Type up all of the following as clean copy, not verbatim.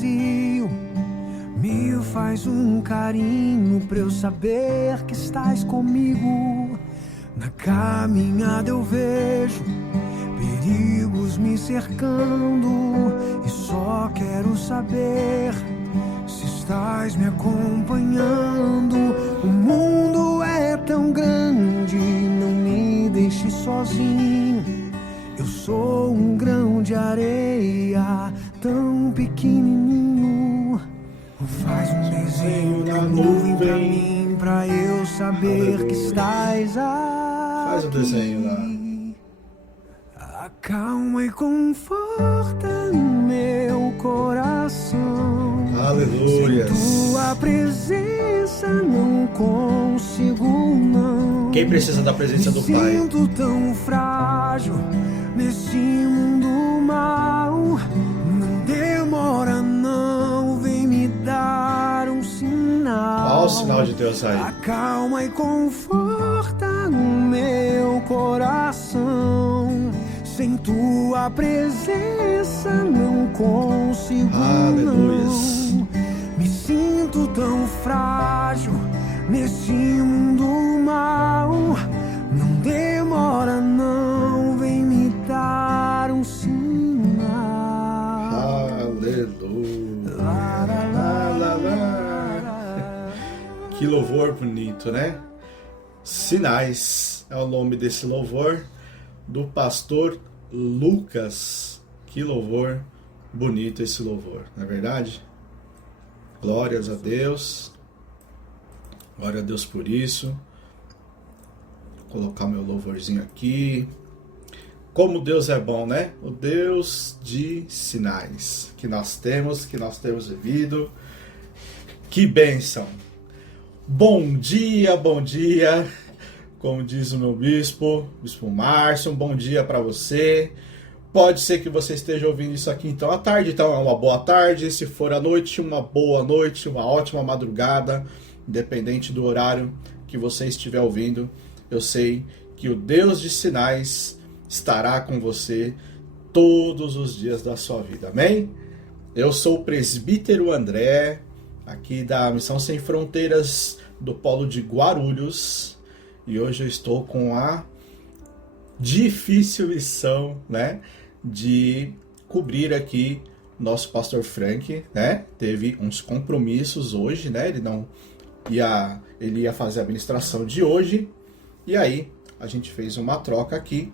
vazio. Me faz um carinho pra eu saber que estás comigo. Na caminhada eu vejo perigos me cercando e só quero saber se estás me acompanhando. O mundo é tão grande, não me deixe sozinho. Eu sou um grão de areia tão pequenininho. Faz um desenho na nuvem pra mim, pra eu saber que estás aqui. Faz o desenho lá. Acalma e conforta meu coração. Aleluia. Sem tua presença não consigo não. Quem precisa da presença do Pai? Me sinto tão frágil nesse mundo mau. Não demora não, vem me dar um sinal. Olha o sinal de Deus aí. Acalma e conforta meu coração. Sem tua presença não consigo não. Me sinto tão frágil nesse mundo mau. Não demora não, vem me dar um sinal. Aleluia. Que louvor bonito, né? Sinais é o nome desse louvor do pastor Lucas. Que louvor bonito esse louvor, não é verdade? Glórias a Deus. Glória a Deus por isso. Vou colocar meu louvorzinho aqui. Como Deus é bom, né? O Deus de sinais que nós temos vivido. Que bênção. Bom dia, bom dia. Como diz o meu bispo Márcio, um bom dia para você. Pode ser que você esteja ouvindo isso aqui então à tarde, então é uma boa tarde. Se for à noite, uma boa noite, uma ótima madrugada, independente do horário que você estiver ouvindo. Eu sei que o Deus de sinais estará com você todos os dias da sua vida, amém? Eu sou o presbítero André, aqui da Missão Sem Fronteiras do Polo de Guarulhos. E hoje eu estou com a difícil missão, né, de cobrir aqui nosso pastor Frank, né? Teve uns compromissos hoje, né? Ele ia fazer a administração de hoje. E aí a gente fez uma troca aqui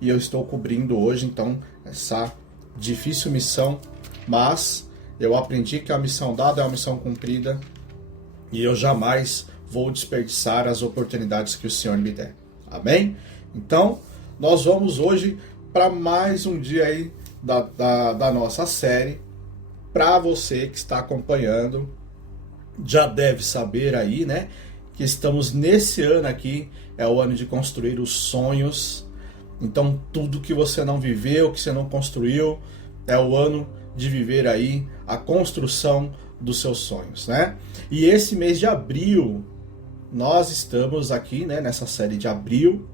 e eu estou cobrindo hoje, então, essa difícil missão, mas eu aprendi que a missão dada é uma missão cumprida e eu jamais vou desperdiçar as oportunidades que o Senhor me der. Amém? Então, nós vamos hoje para mais um dia aí da nossa série. Para você que está acompanhando, já deve saber aí, né? Que estamos nesse ano aqui, é o ano de construir os sonhos. Então, tudo que você não viveu, que você não construiu, é o ano de viver aí a construção dos seus sonhos, né? E esse mês de abril, nós estamos aqui, né, nessa série de abril,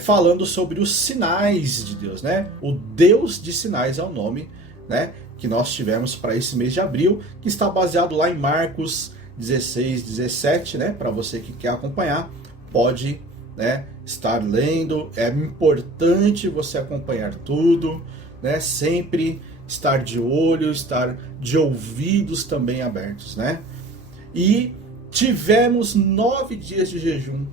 falando sobre os sinais de Deus, né? O Deus de sinais é o nome, né, que nós tivemos para esse mês de abril, que está baseado lá em Marcos 16, 17, né? Para você que quer acompanhar, pode, né, estar lendo. É importante você acompanhar tudo, né? Sempre estar de olho, estar de ouvidos também abertos, né? E tivemos 9 dias de jejum.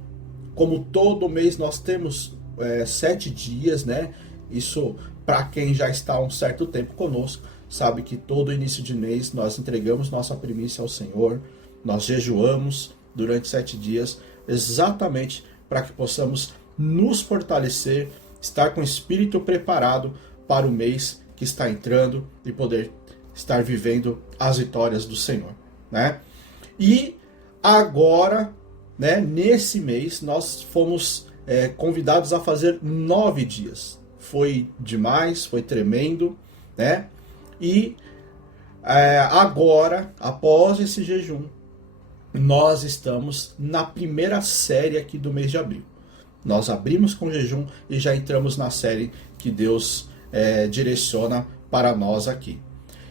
Como todo mês nós temos 7 dias, né? Isso, para quem já está há um certo tempo conosco, sabe que todo início de mês nós entregamos nossa primícia ao Senhor. Nós jejuamos durante 7 dias, exatamente para que possamos nos fortalecer, estar com o espírito preparado para o mês que está entrando e poder estar vivendo as vitórias do Senhor, né? E agora, né, nesse mês, nós fomos convidados a fazer 9 dias. Foi demais, foi tremendo, né? E agora, após esse jejum, nós estamos na primeira série aqui do mês de abril. Nós abrimos com jejum e já entramos na série que Deus direciona para nós aqui.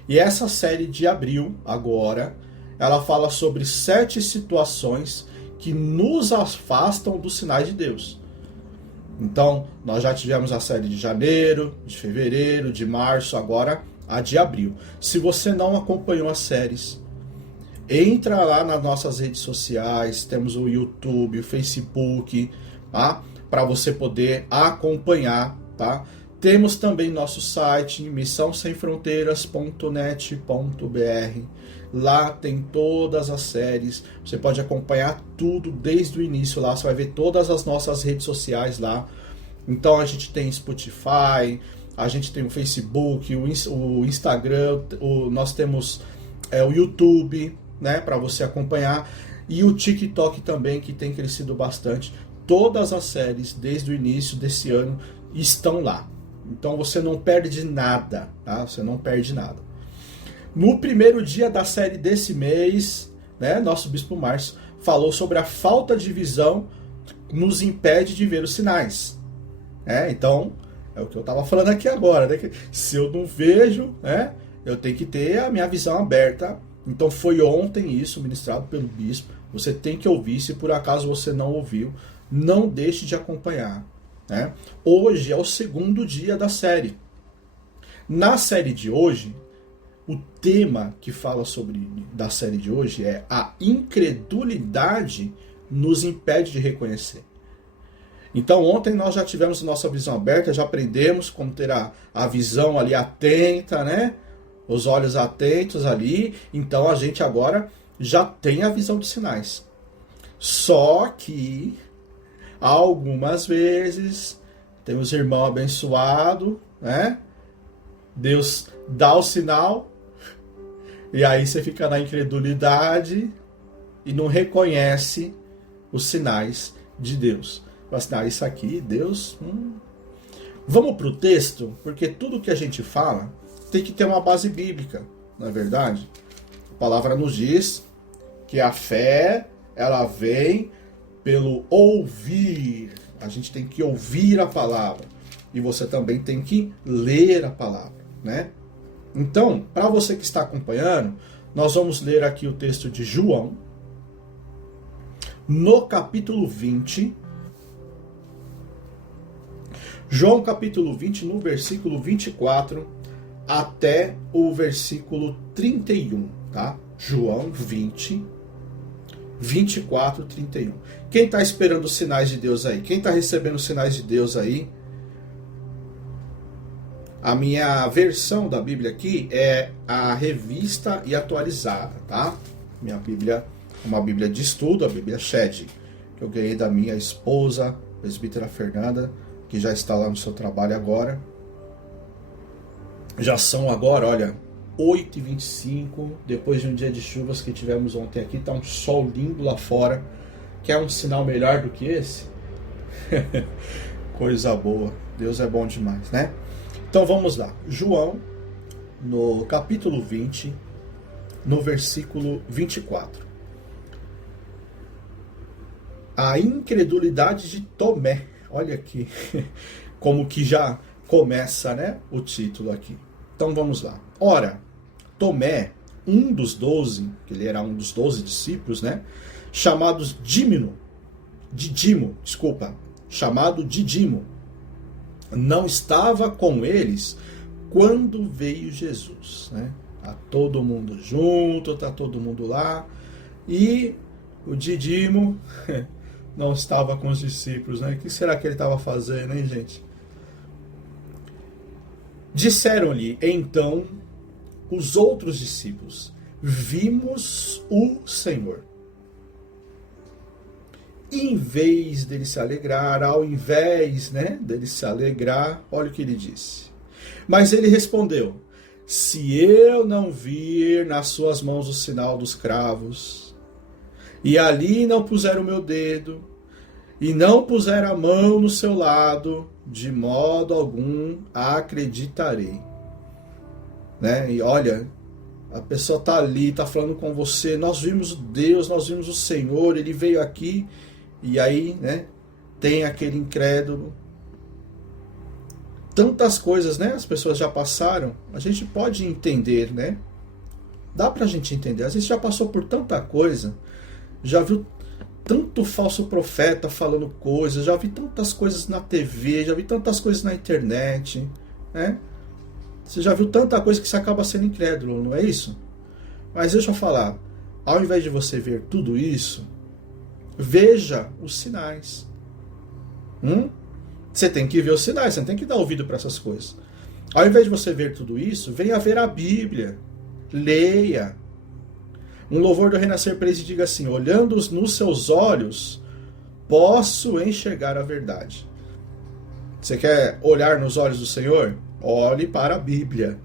E essa série de abril, agora, ela fala sobre 7 situações que nos afastam dos sinais de Deus. Então, nós já tivemos a série de janeiro, de fevereiro, de março, agora a de abril. Se você não acompanhou as séries, entra lá nas nossas redes sociais, temos o YouTube, o Facebook, tá? Para você poder acompanhar, tá? Temos também nosso site, missãosemfronteiras.net.br. Lá tem todas as séries, você pode acompanhar tudo desde o início lá, você vai ver todas as nossas redes sociais lá. Então a gente tem Spotify, a gente tem o Facebook, o Instagram, nós temos o YouTube, né, para você acompanhar, e o TikTok também, que tem crescido bastante. Todas as séries desde o início desse ano estão lá. Então você não perde nada, tá? Você não perde nada. No primeiro dia da série desse mês, né, nosso Bispo Márcio falou sobre a falta de visão nos impede de ver os sinais. Então, é o que eu estava falando aqui agora, né? Se eu não vejo, né, eu tenho que ter a minha visão aberta. Então foi ontem isso, ministrado pelo Bispo. Você tem que ouvir, se por acaso você não ouviu, não deixe de acompanhar. Né? Hoje é o segundo dia da série. Na série de hoje, o tema que fala da série de hoje é a incredulidade nos impede de reconhecer. Então ontem nós já tivemos nossa visão aberta, já aprendemos como ter a visão ali atenta, né? Os olhos atentos ali. Então a gente agora já tem a visão de sinais. Só que algumas vezes temos irmão abençoado, né? Deus dá o sinal e aí você fica na incredulidade e não reconhece os sinais de Deus. Mas, isso aqui, Deus... Vamos para o texto, porque tudo que a gente fala tem que ter uma base bíblica, não é verdade? A palavra nos diz que a fé, ela vem pelo ouvir. A gente tem que ouvir a palavra. E você também tem que ler a palavra, né? Então, para você que está acompanhando, nós vamos ler aqui o texto de João, no capítulo 20. João capítulo 20, no versículo 24 até o versículo 31, tá? João 20, 24, 31. Quem está esperando os sinais de Deus aí? Quem está recebendo os sinais de Deus aí? A minha versão da Bíblia aqui é a revista e atualizada, tá? Minha Bíblia é uma Bíblia de estudo, a Bíblia Shed, que eu ganhei da minha esposa, a presbítera Fernanda, que já está lá no seu trabalho agora. Já são agora, olha, 8h25, depois de um dia de chuvas que tivemos ontem aqui, tá um sol lindo lá fora. Quer um sinal melhor do que esse? Coisa boa, Deus é bom demais, né? Então vamos lá, João, no capítulo 20, no versículo 24. A incredulidade de Tomé. Olha aqui, como que já começa, né, o título aqui. Então vamos lá. Ora, Tomé, um dos 12, que ele era um dos 12 discípulos, né, chamado Dídimo, não estava com eles quando veio Jesus, né? Tá todo mundo junto, tá todo mundo lá, e o Dídimo não estava com os discípulos, né? O que será que ele estava fazendo, hein, gente? Disseram-lhe então os outros discípulos: vimos o Senhor. Em vez dele se alegrar, ao invés, né, dele se alegrar, olha o que ele disse. Mas ele respondeu: se eu não vir nas suas mãos o sinal dos cravos, e ali não puser o meu dedo, e não puser a mão no seu lado, de modo algum acreditarei. Né? E olha, a pessoa está ali, está falando com você, nós vimos Deus, nós vimos o Senhor, ele veio aqui, e aí, né, tem aquele incrédulo. tantas coisas, né? As pessoas já passaram. A gente pode entender, né? Dá pra gente entender. Às vezes já passou por tanta coisa, já viu tanto falso profeta falando coisas, já vi tantas coisas na TV, já vi tantas coisas na internet, né? Você já viu tanta coisa que você acaba sendo incrédulo, não é isso? Mas deixa eu falar, ao invés de você ver tudo isso, veja os sinais. Você tem que ver os sinais, você não tem que dar ouvido para essas coisas. Ao invés de você ver tudo isso, venha ver a Bíblia. Leia. Um louvor do Renascer Praise diga assim: olhando nos seus olhos, posso enxergar a verdade. Você quer olhar nos olhos do Senhor? Olhe para a Bíblia.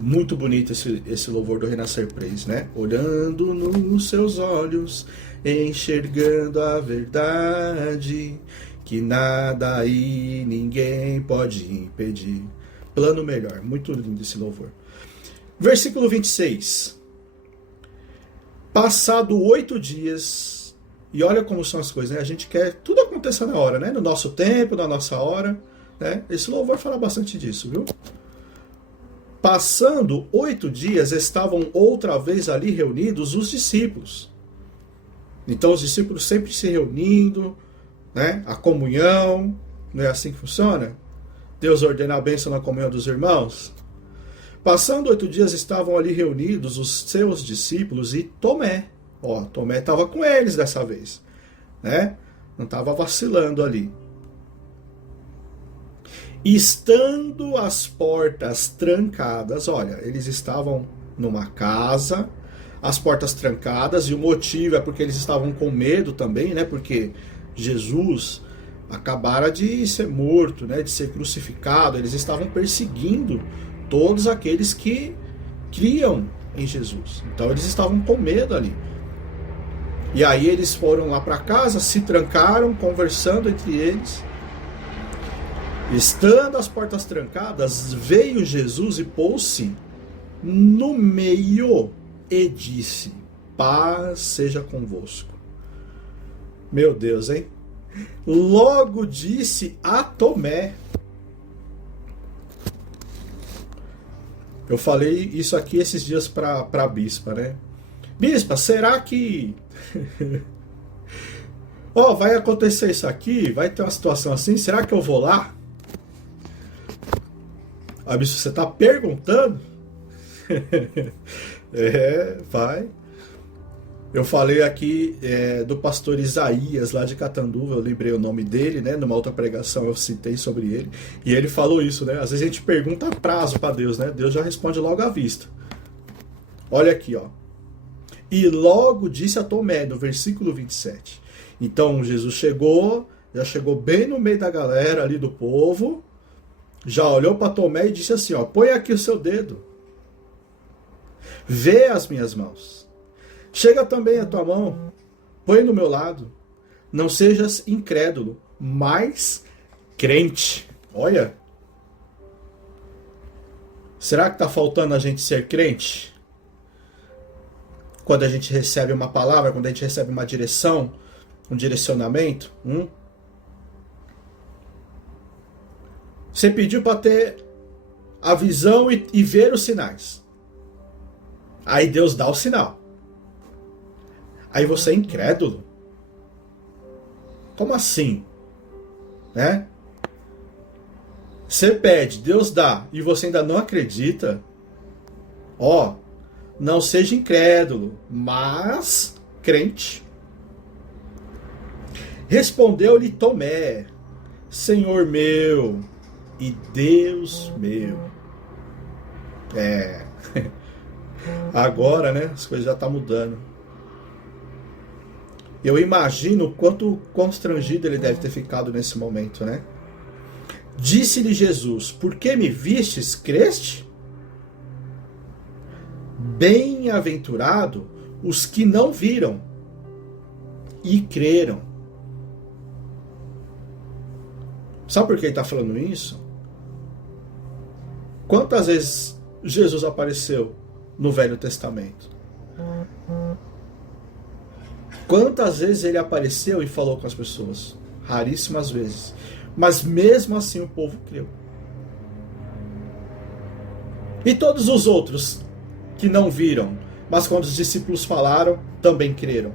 Muito bonito esse louvor do Renascer Praise, né? Olhando nos seus olhos, enxergando a verdade, que nada e ninguém pode impedir. Plano melhor. Muito lindo esse louvor. Versículo 26. Passado 8 dias, e olha como são as coisas, né? A gente quer tudo acontecer na hora, né? No nosso tempo, na nossa hora, né? Esse louvor fala bastante disso, viu? Passando 8 dias, estavam outra vez ali reunidos os discípulos. Então os discípulos sempre se reunindo, né? A comunhão, não é assim que funciona? Deus ordena a bênção na comunhão dos irmãos. Passando 8 dias, estavam ali reunidos os seus discípulos e Tomé. Tomé estava com eles dessa vez, né? Não estava vacilando ali. Estando as portas trancadas, olha, eles estavam numa casa, as portas trancadas, e o motivo é porque eles estavam com medo também, né? Porque Jesus acabara de ser morto, né? De ser crucificado, eles estavam perseguindo todos aqueles que criam em Jesus. Então eles estavam com medo ali. E aí eles foram lá para casa, se trancaram, conversando entre eles. Estando as portas trancadas, veio Jesus e pôs-se no meio e disse: paz seja convosco. Meu Deus, hein? Logo disse a Tomé. Eu falei isso aqui esses dias para a bispa, né? Bispa, será que vai acontecer isso aqui? Vai ter uma situação assim? Será que eu vou lá? A bispa, você está perguntando? Vai. Eu falei aqui do pastor Isaías, lá de Catanduva, eu lembrei o nome dele, né? Numa outra pregação eu citei sobre ele, e ele falou isso, né? Às vezes a gente pergunta a prazo para Deus, né? Deus já responde logo à vista. Olha aqui, ó. E logo disse a Tomé, no versículo 27. Então Jesus já chegou bem no meio da galera ali do povo, já olhou para Tomé e disse assim, ó: põe aqui o seu dedo, vê as minhas mãos. Chega também a tua mão, põe no meu lado. Não sejas incrédulo, mas crente. Olha. Será que está faltando a gente ser crente? Quando a gente recebe uma palavra, quando a gente recebe uma direção, um direcionamento. Você pediu para ter a visão e ver os sinais. Aí Deus dá o sinal. Aí você é incrédulo. Como assim? Né? Você pede, Deus dá, e você ainda não acredita. Não seja incrédulo, mas crente. Respondeu-lhe Tomé: Senhor meu e Deus meu. Agora, né, as coisas já estão mudando. Eu imagino o quanto constrangido ele deve ter ficado nesse momento, né? Disse-lhe Jesus: por que me vistes, creste? Bem-aventurado os que não viram e creram. Sabe por que ele está falando isso? Quantas vezes Jesus apareceu no Velho Testamento? Quantas vezes ele apareceu e falou com as pessoas? Raríssimas vezes. Mas mesmo assim o povo creu. E todos os outros que não viram, mas quando os discípulos falaram, também creram.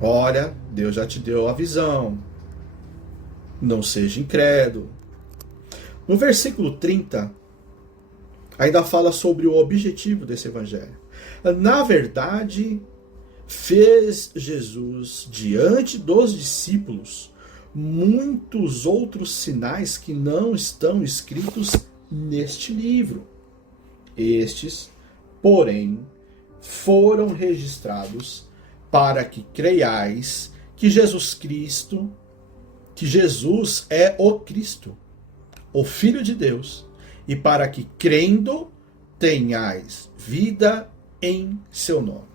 Olha, Deus já te deu a visão. Não seja incrédulo. No versículo 30, ainda fala sobre o objetivo desse evangelho. Na verdade, fez Jesus diante dos discípulos muitos outros sinais que não estão escritos neste livro. Estes, porém, foram registrados para que creiais que Jesus é o Cristo, o Filho de Deus, e para que, crendo, tenhais vida em seu nome.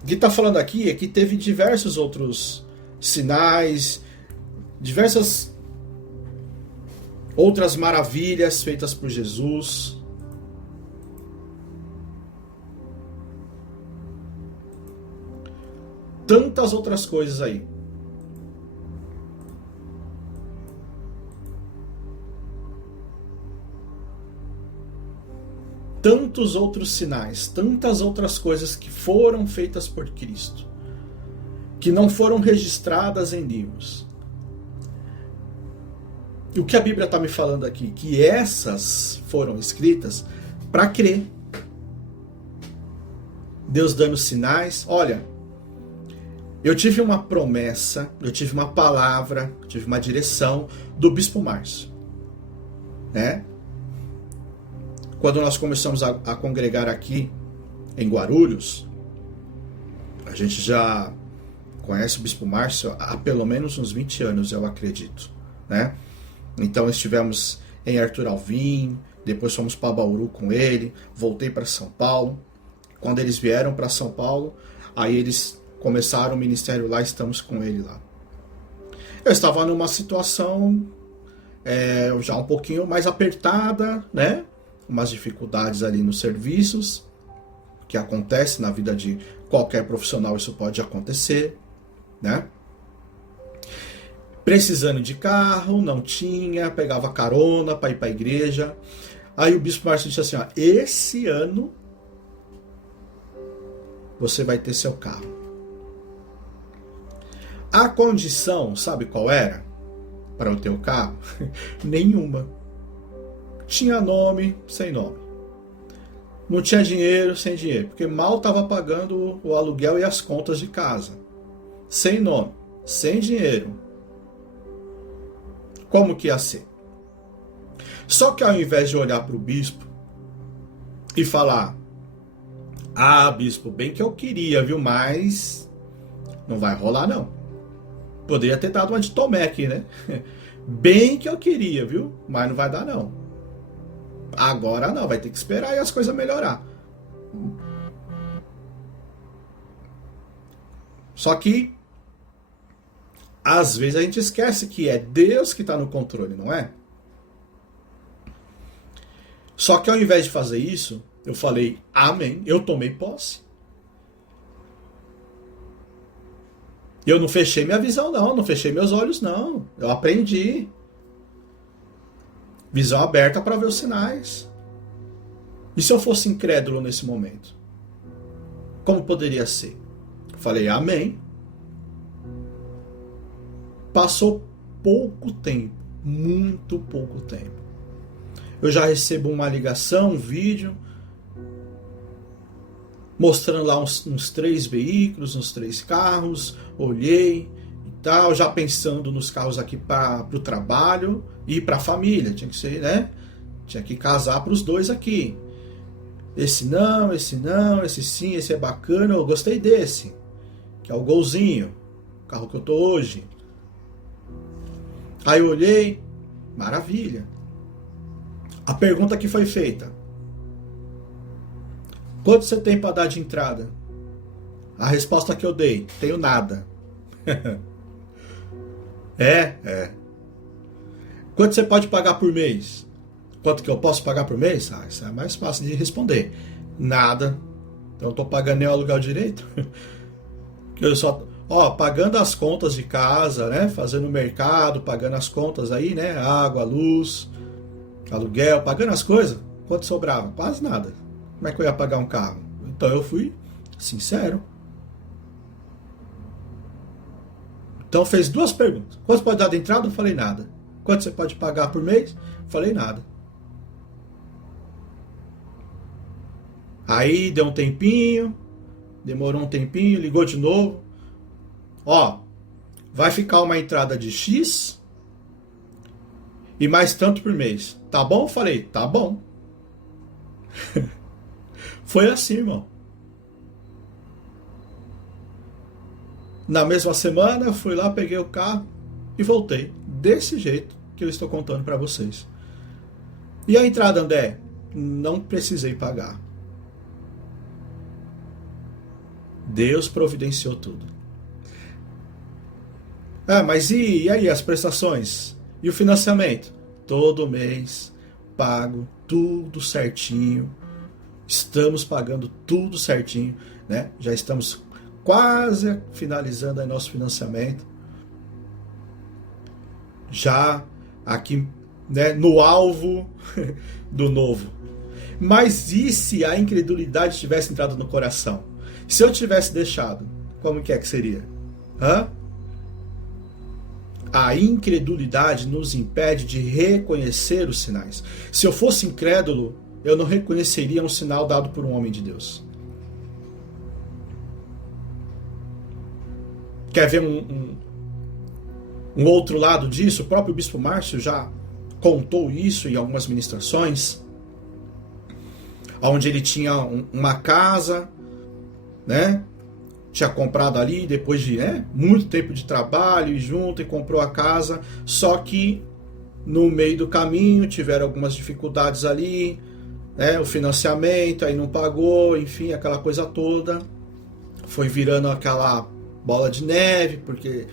O que está falando aqui é que teve diversos outros sinais, diversas outras maravilhas feitas por Jesus. Tantas outras coisas aí. Tantos outros sinais, tantas outras coisas que foram feitas por Cristo, que não foram registradas em livros. E o que a Bíblia está me falando aqui? Que essas foram escritas para crer. Deus dando sinais. Olha, eu tive uma promessa, eu tive uma palavra, eu tive uma direção do Bispo Márcio, né? Quando nós começamos a congregar aqui em Guarulhos, a gente já conhece o Bispo Márcio há pelo menos uns 20 anos, eu acredito, né? Então estivemos em Arthur Alvim, depois fomos para Bauru com ele, voltei para São Paulo. Quando eles vieram para São Paulo, aí eles começaram o ministério lá, estamos com ele lá. Eu estava numa situação já um pouquinho mais apertada, né? Umas dificuldades ali nos serviços, que acontece na vida de qualquer profissional, isso pode acontecer, né? Precisando de carro, não tinha, pegava carona para ir para a igreja. Aí o Bispo Márcio disse assim, ó, esse ano você vai ter seu carro. A condição, sabe qual era? Para eu ter o carro? Nenhuma. Tinha nome, sem nome. Não tinha dinheiro, sem dinheiro. Porque mal estava pagando o aluguel e as contas de casa. Sem nome, sem dinheiro. Como que ia ser? Só que ao invés de olhar para o bispo e falar, ah, bispo, bem que eu queria, viu? Mas não vai rolar, não. Poderia ter dado uma de Tomé aqui, né? Bem que eu queria, viu? Mas não vai dar, não. Agora não, vai ter que esperar e as coisas melhorar. Só que às vezes a gente esquece que é Deus que está no controle, não é? Só que ao invés de fazer isso, eu falei, amém, eu tomei posse. Eu não fechei minha visão, não fechei meus olhos, não. Eu aprendi. Visão aberta para ver os sinais. E se eu fosse incrédulo nesse momento? Como poderia ser? Falei, amém. Passou pouco tempo, muito pouco tempo. Eu já recebo uma ligação, um vídeo, mostrando lá uns 3 veículos, uns 3 carros. Olhei e tal, já pensando nos carros aqui para o trabalho e para a família. Tinha que ser, né? Tinha que casar para os dois aqui. Esse não, esse sim, esse é bacana. Eu gostei desse, que é o Golzinho, o carro que eu tô hoje. Aí eu olhei, maravilha. A pergunta que foi feita: quanto você tem para dar de entrada? A resposta que eu dei: tenho nada. Quanto você pode pagar por mês? Quanto que eu posso pagar por mês? Isso é mais fácil de responder. Nada. Então eu tô pagando nem o aluguel direito. Que eu só, pagando as contas de casa, né? Fazendo mercado, pagando as contas aí, né? Água, luz, aluguel, pagando as coisas. Quanto sobrava? Quase nada. Como é que eu ia pagar um carro? Então eu fui sincero. Então fez 2 perguntas. Quanto pode dar de entrada? Eu falei nada. Quanto você pode pagar por mês? Eu falei nada. Aí deu um tempinho, demorou um tempinho, ligou de novo. Vai ficar uma entrada de X e mais tanto por mês. Tá bom? Eu falei, tá bom. Foi assim, irmão. Na mesma semana, eu fui lá, peguei o carro e voltei. Desse jeito que eu estou contando para vocês. E a entrada, André? Não precisei pagar. Deus providenciou tudo. Mas e aí as prestações? E o financiamento? Todo mês, pago, tudo certinho. Estamos pagando tudo certinho, né? Já estamos quase finalizando aí nosso financiamento. Já aqui, né, no alvo do novo. Mas e se a incredulidade tivesse entrado no coração? Se eu tivesse deixado, como que seria? A incredulidade nos impede de reconhecer os sinais. Se eu fosse incrédulo, eu não reconheceria um sinal dado por um homem de Deus. Quer ver um outro lado disso? O próprio Bispo Márcio já contou isso em algumas ministrações, onde ele tinha uma casa, né? Tinha comprado ali, depois de muito tempo de trabalho e junto, e comprou a casa. Só que no meio do caminho tiveram algumas dificuldades ali, né? O financiamento, aí não pagou, enfim, aquela coisa toda. Foi virando aquela bola de neve, porque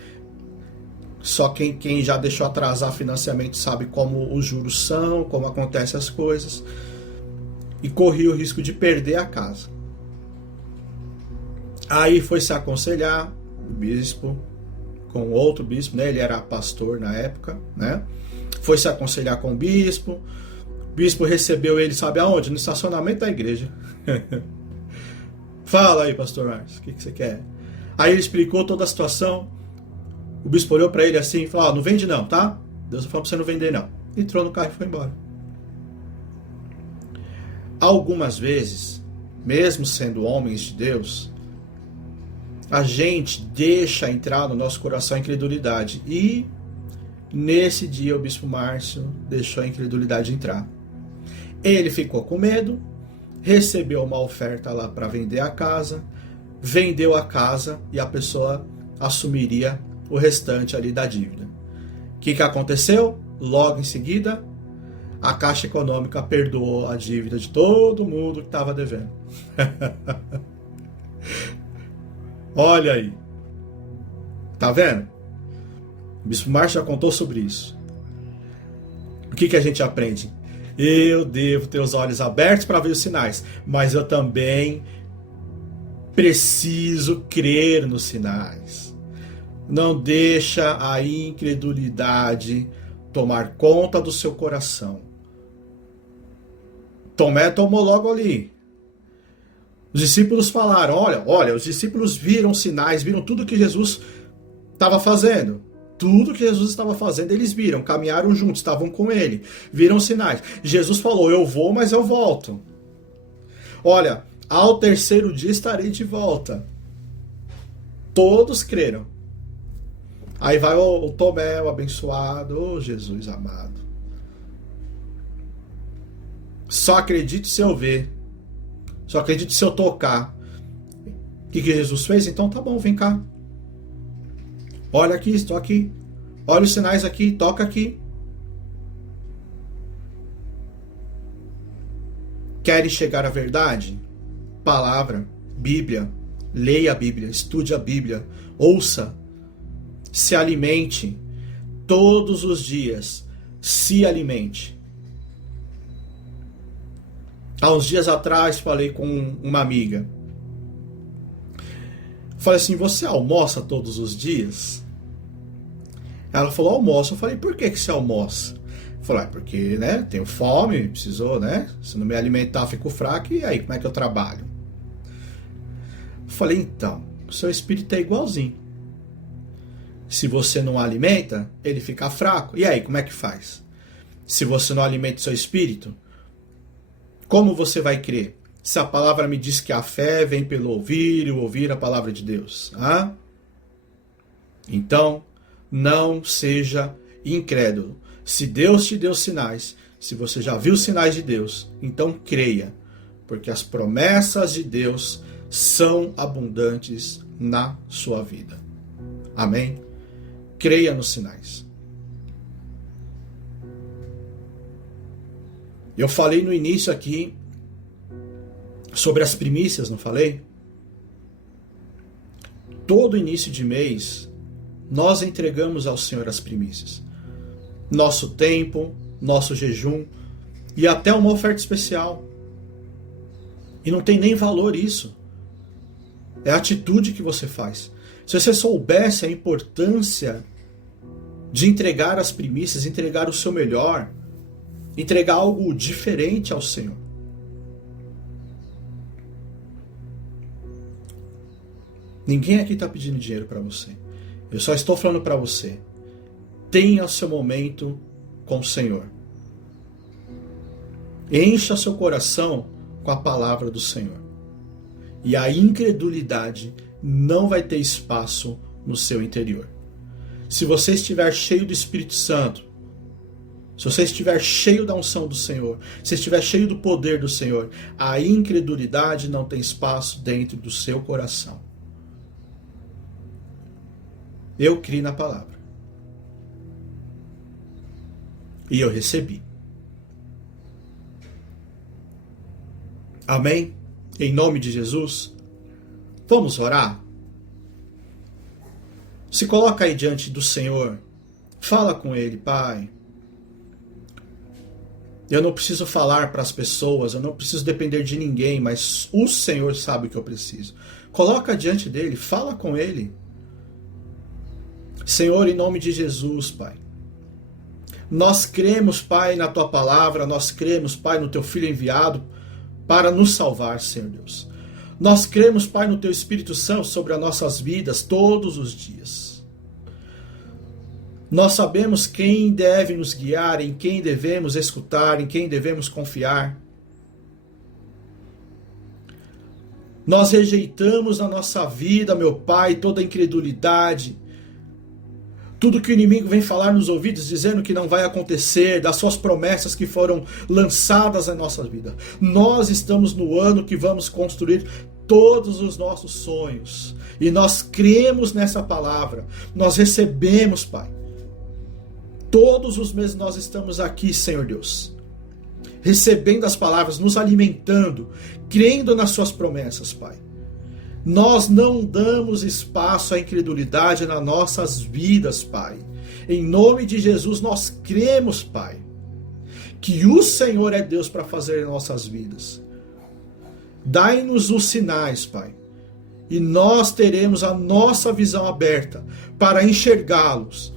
só quem já deixou atrasar financiamento sabe como os juros são, como acontecem as coisas. E corria o risco de perder a casa. Aí foi se aconselhar o bispo com outro bispo, né? Ele era pastor na época, né? Foi se aconselhar com o bispo. O bispo recebeu ele, sabe aonde? No estacionamento da igreja. Fala aí, pastor Márcio, o que você quer? Aí ele explicou toda a situação. O bispo olhou para ele assim e falou: não vende não, tá? Deus não falou para você não vender não. Entrou no carro e foi embora. Algumas vezes, mesmo sendo homens de Deus, a gente deixa entrar no nosso coração a incredulidade. E nesse dia o Bispo Márcio deixou a incredulidade entrar. Ele ficou com medo, recebeu uma oferta lá para vender a casa, vendeu a casa e a pessoa assumiria o restante ali da dívida. O que aconteceu? Logo em seguida, a Caixa Econômica perdoou a dívida de todo mundo que estava devendo. Olha aí. Tá vendo? O Bispo Márcio já contou sobre isso. O que a gente aprende? Eu devo ter os olhos abertos para ver os sinais, mas eu também preciso crer nos sinais. Não deixa a incredulidade tomar conta do seu coração. Tomé tomou logo ali. Os discípulos falaram, olha, os discípulos viram sinais, viram tudo que Jesus estava fazendo. Tudo que Jesus estava fazendo, eles viram, caminharam juntos, estavam com ele, viram sinais. Jesus falou, eu vou, mas eu volto. Olha, ao terceiro dia estarei de volta. Todos creram. Aí vai o Tomé, o abençoado, Jesus amado. Só acredite se eu ver. Só acredite se eu tocar. O que Jesus fez? Então tá bom, vem cá. Olha aqui, estou aqui. Olha os sinais aqui, toca aqui. Querem chegar à verdade? Palavra, Bíblia. Leia a Bíblia, estude a Bíblia, ouça. Se alimente. Todos os dias, se alimente. Há uns dias atrás falei com uma amiga. Falei assim, você almoça todos os dias? Ela falou, almoço. Eu falei, por que você almoça? Falei, porque, né, tenho fome, preciso, né, se não me alimentar fico fraco, e aí, como é que eu trabalho? Falei, então, o seu espírito é igualzinho. Se você não alimenta, ele fica fraco. E aí, como é que faz? Se você não alimenta o seu espírito, como você vai crer? Se a palavra me diz que a fé vem pelo ouvir e o ouvir a palavra de Deus. Ah? Então, não seja incrédulo. Se Deus te deu sinais, se você já viu sinais de Deus, então creia, porque as promessas de Deus são abundantes na sua vida. Amém? Creia nos sinais. Eu falei no início aqui sobre as primícias, não falei? Todo início de mês, nós entregamos ao Senhor as primícias. Nosso tempo, nosso jejum e até uma oferta especial. E não tem nem valor isso. É a atitude que você faz. Se você soubesse a importância de entregar as primícias, entregar o seu melhor, entregar algo diferente ao Senhor. Ninguém aqui está pedindo dinheiro para você. Eu só estou falando para você. Tenha o seu momento com o Senhor. Encha seu coração com a palavra do Senhor. E a incredulidade não vai ter espaço no seu interior. Se você estiver cheio do Espírito Santo, se você estiver cheio da unção do Senhor, se estiver cheio do poder do Senhor, a incredulidade não tem espaço dentro do seu coração. Eu criei na palavra. E eu recebi. Amém? Em nome de Jesus. Vamos orar? Se coloca aí diante do Senhor. Fala com Ele, Pai. Eu não preciso falar para as pessoas, eu não preciso depender de ninguém, mas o Senhor sabe o que eu preciso. Coloca diante dele, fala com Ele. Senhor, em nome de Jesus, Pai. Nós cremos, Pai, na Tua palavra, nós cremos, Pai, no Teu Filho enviado para nos salvar, Senhor Deus. Nós cremos, Pai, no Teu Espírito Santo sobre as nossas vidas todos os dias. Nós sabemos quem deve nos guiar, em quem devemos escutar, em quem devemos confiar. Nós rejeitamos na nossa vida, meu Pai, toda a incredulidade, tudo que o inimigo vem falar nos ouvidos, dizendo que não vai acontecer, das suas promessas que foram lançadas na nossa vida. Nós estamos no ano que vamos construir todos os nossos sonhos. E nós cremos nessa palavra. Nós recebemos, Pai. Todos os meses nós estamos aqui, Senhor Deus, recebendo as palavras, nos alimentando, crendo nas suas promessas, Pai. Nós não damos espaço à incredulidade nas nossas vidas, Pai. Em nome de Jesus, nós cremos, Pai, que o Senhor é Deus para fazer em nossas vidas. Dai-nos os sinais, Pai, e nós teremos a nossa visão aberta para enxergá-los.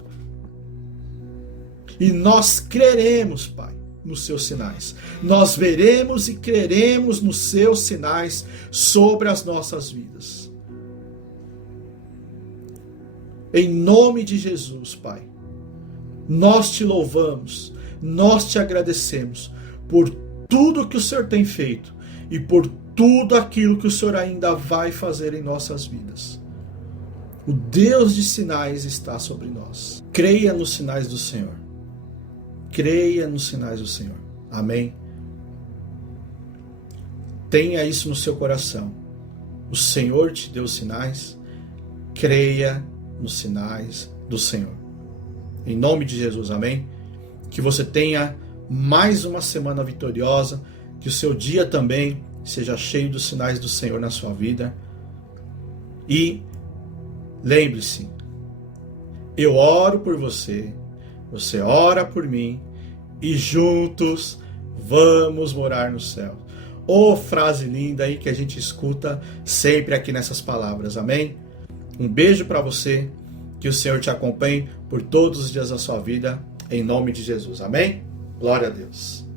E nós creremos, Pai, nos seus sinais. Nós veremos e creremos nos seus sinais sobre as nossas vidas. Em nome de Jesus, Pai, nós te louvamos, nós te agradecemos por tudo que o Senhor tem feito e por tudo aquilo que o Senhor ainda vai fazer em nossas vidas. O Deus de sinais está sobre nós. Creia nos sinais do Senhor. Creia nos sinais do Senhor. Amém? Tenha isso no seu coração. O Senhor te deu sinais. Creia nos sinais do Senhor. Em nome de Jesus, amém? Que você tenha mais uma semana vitoriosa. Que o seu dia também seja cheio dos sinais do Senhor na sua vida. E lembre-se, eu oro por você. Você ora por mim e juntos vamos morar no céu. Frase linda aí que a gente escuta sempre aqui nessas palavras, amém? Um beijo para você, que o Senhor te acompanhe por todos os dias da sua vida, em nome de Jesus. Amém? Glória a Deus.